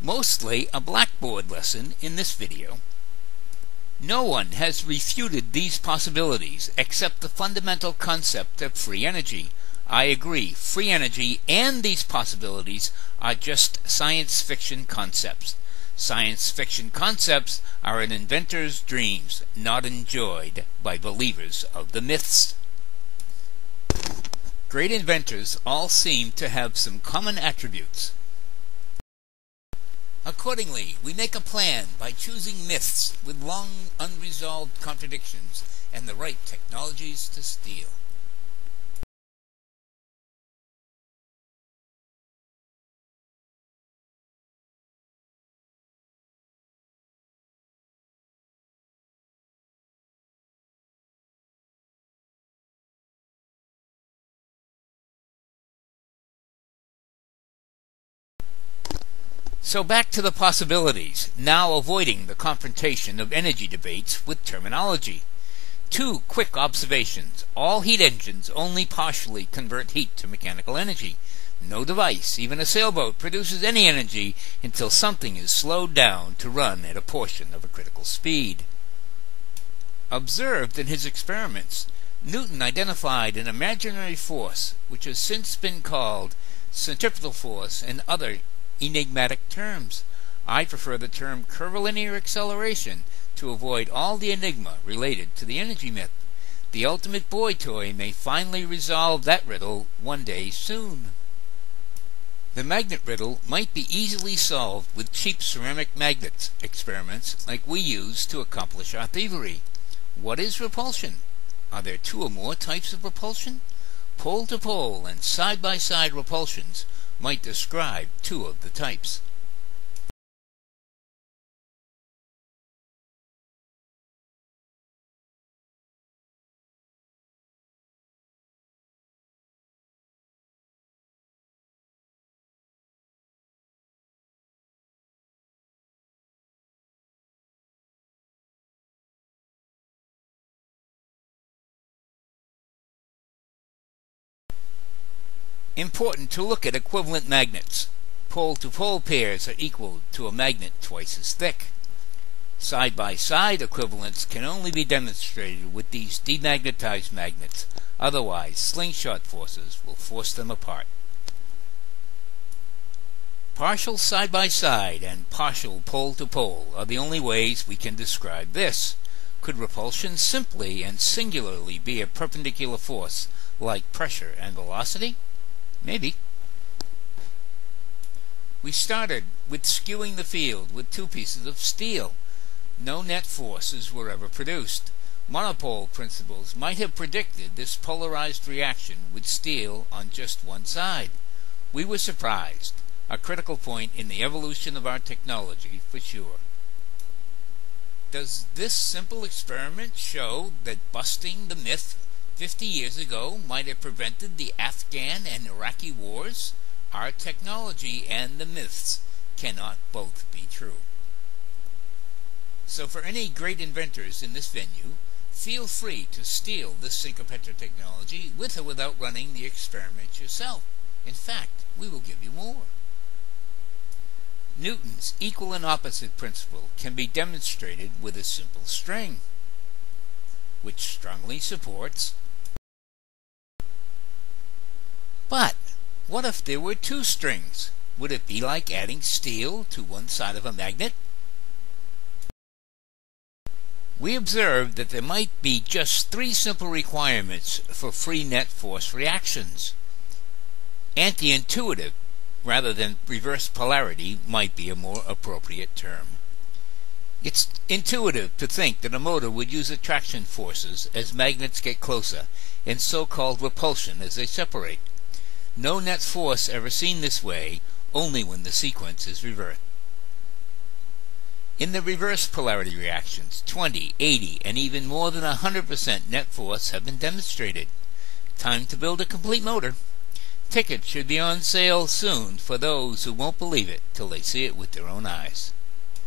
Mostly a blackboard lesson in this video. No one has refuted these possibilities except the fundamental concept of free energy. I agree, free energy and these possibilities are just science fiction concepts. Science fiction concepts are an inventor's dreams, not enjoyed by believers of the myths. Great inventors all seem to have some common attributes. Accordingly, we make a plan by choosing myths with long unresolved contradictions and the right technologies to steal. So back to the possibilities, now avoiding the confrontation of energy debates with terminology. Two quick observations. All heat engines only partially convert heat to mechanical energy. No device, even a sailboat, produces any energy until something is slowed down to run at a portion of a critical speed. Observed in his experiments, Newton identified an imaginary force which has since been called centripetal force and other enigmatic terms. I prefer the term curvilinear acceleration to avoid all the enigma related to the energy myth. The ultimate boy toy may finally resolve that riddle one day soon. The magnet riddle might be easily solved with cheap ceramic magnets experiments like we use to accomplish our thievery. What is repulsion? Are there two or more types of repulsion? Pole-to-pole and side-by-side repulsions might describe two of the types. Important to look at equivalent magnets. Pole-to-pole pairs are equal to a magnet twice as thick. Side-by-side equivalents can only be demonstrated with these demagnetized magnets, otherwise slingshot forces will force them apart. Partial side-by-side and partial pole-to-pole are the only ways we can describe this. Could repulsion simply and singularly be a perpendicular force like pressure and velocity? Maybe. We started with skewing the field with two pieces of steel. No net forces were ever produced. Monopole principles might have predicted this polarized reaction with steel on just one side. We were surprised. A critical point in the evolution of our technology, for sure. Does this simple experiment show that busting the myth 50 years ago might have prevented the Afghan and Iraqi wars? Our technology and the myths cannot both be true. So for any great inventors in this venue, feel free to steal this syncopetra technology with or without running the experiment yourself. In fact, we will give you more. Newton's equal and opposite principle can be demonstrated with a simple string, which strongly supports. But what if there were two strings? Would it be like adding steel to one side of a magnet? We observed that there might be just three simple requirements for free net force reactions. Anti-intuitive rather than reverse polarity might be a more appropriate term. It's intuitive to think that a motor would use attraction forces as magnets get closer and so-called repulsion as they separate. No net force ever seen this way, only when the sequence is reversed. In the reverse polarity reactions, 20, 80, and even more than 100% net force have been demonstrated. Time to build a complete motor. Tickets should be on sale soon for those who won't believe it till they see it with their own eyes.